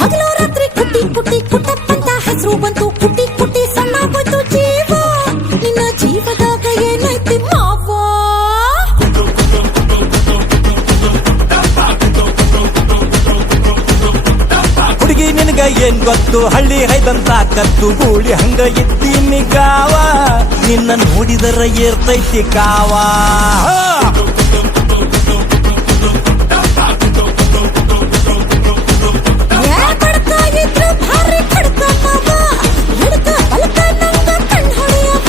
ಹಗಲು ರಾತ್ರಿ ಕುಟ್ಟಿ ಕುಟ್ಟಿ ಕುಟ್ಟಪ್ಪಂತ ಹೆಸರು ಬಂತು. ಕುಟ್ಟಿ ಕುಟ್ಟಿ ಸಣ್ಣಾಗೋಯ್ತು ಜೀವ. ನಿನ್ನ ಜೀವದಾಗ ಏನೈತಿ ಮಾವ? ಹುಡುಗಿ ನಿನಗ ಏನ್ ಗೊತ್ತು? ಹಳ್ಳಿ ಹೈದಂತ ಕತ್ತು ಗೂಳಿ ಹಂಗ ಇದ್ದೀನಿ ಗಾವ. ನಿನ್ನ ನೋಡಿದರ ಏರ್ತೈತಿ ಕಾವ. ಕಡ್ಕ ಇದ್ರ ಭಾರಿ ಕಡ್ಕ ಮಾವ. ಹಿಡ್ಕ ಬಲ್ಕ ನಂಗ ಕಣ್ ಹೊಡೆಯವ.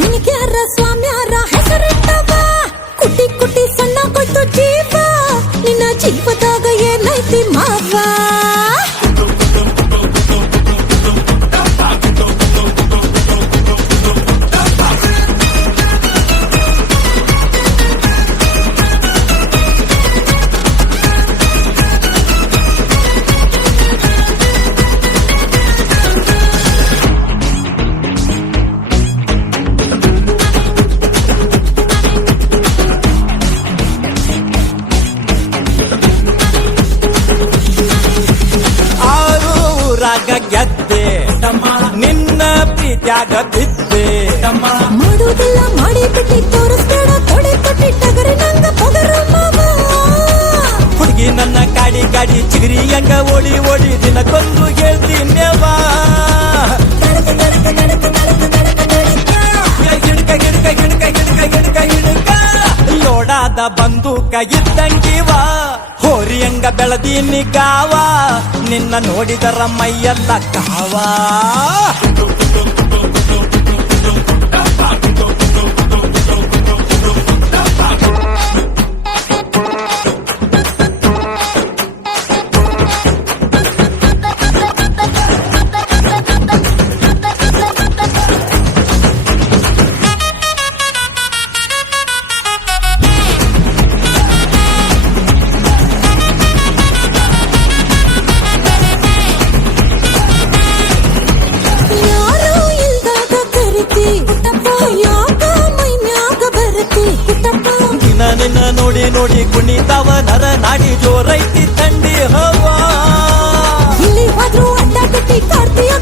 ನಿನಗ್ಯಾರ ಸ್ವಾಮ್ಯಾರ ಹೆಸರಿಟ್ಟವ. ಕುಟ್ಟಿ ಕುಟ್ಟಿ ಸಣ್ಣಾಗೋಯ್ತು ಜೀವ. ನಿನ್ನ ಜೀವದಾಗ ಏನೈತಿ ಮಾವ? ಗೆದ್ದೆ ನಿನ್ನ ಪ್ರೀತ್ಯಾಗ ಬಿದ್ದೆ. ಮಾಡುವುದಿಲ್ಲ ಮಾಡಿ ಬಿಟ್ಟಿ ತೋರಿಸ್ಬೇಡ. ತೊಡೆ ಕೊಟ್ಟಿ ಟಗರಿ ನಂಗ ಪಗರ ಮಾವ. ಹುಡುಗಿ ನನ್ನ ಗಾಡಿ ಗಾಡಿ ಚಿಗರಿ ಹಂಗ ಓಡಿ ಓಡಿ ದಿನಕ್ಕೊಂದು ಹೇಳ್ತೀನ್ಯವ. ಗಿಡಕ ಗಿಡಕ ಗಿಡಕ ಗಿಡಕ ಗಿಡಕ ಗಿಡಕ ಲೋಡಾದ ಬಂದೂಕ ಇದ್ದಂಗಿವ. ಹೋರಿ ಹಂಗ ಬೆಳದೀನಿ ಗಾವ. ನಿನ್ನ ನೋಡಿದರ ಮೈಯೆಲ್ಲ ಕಾವ. ನಿನ್ನ ನೋಡಿ ನೋಡಿ ಕುಣಿತಾವ ನರ ನಾಡಿ ಜೋರೈತಿ ತಂಡಿ ಹವಾ. ಇಲ್ಲಿ ಹೋದ್ರು ಅಡ್ಡ ಕಟ್ಟಿ ಕಾರ್ತಿಯ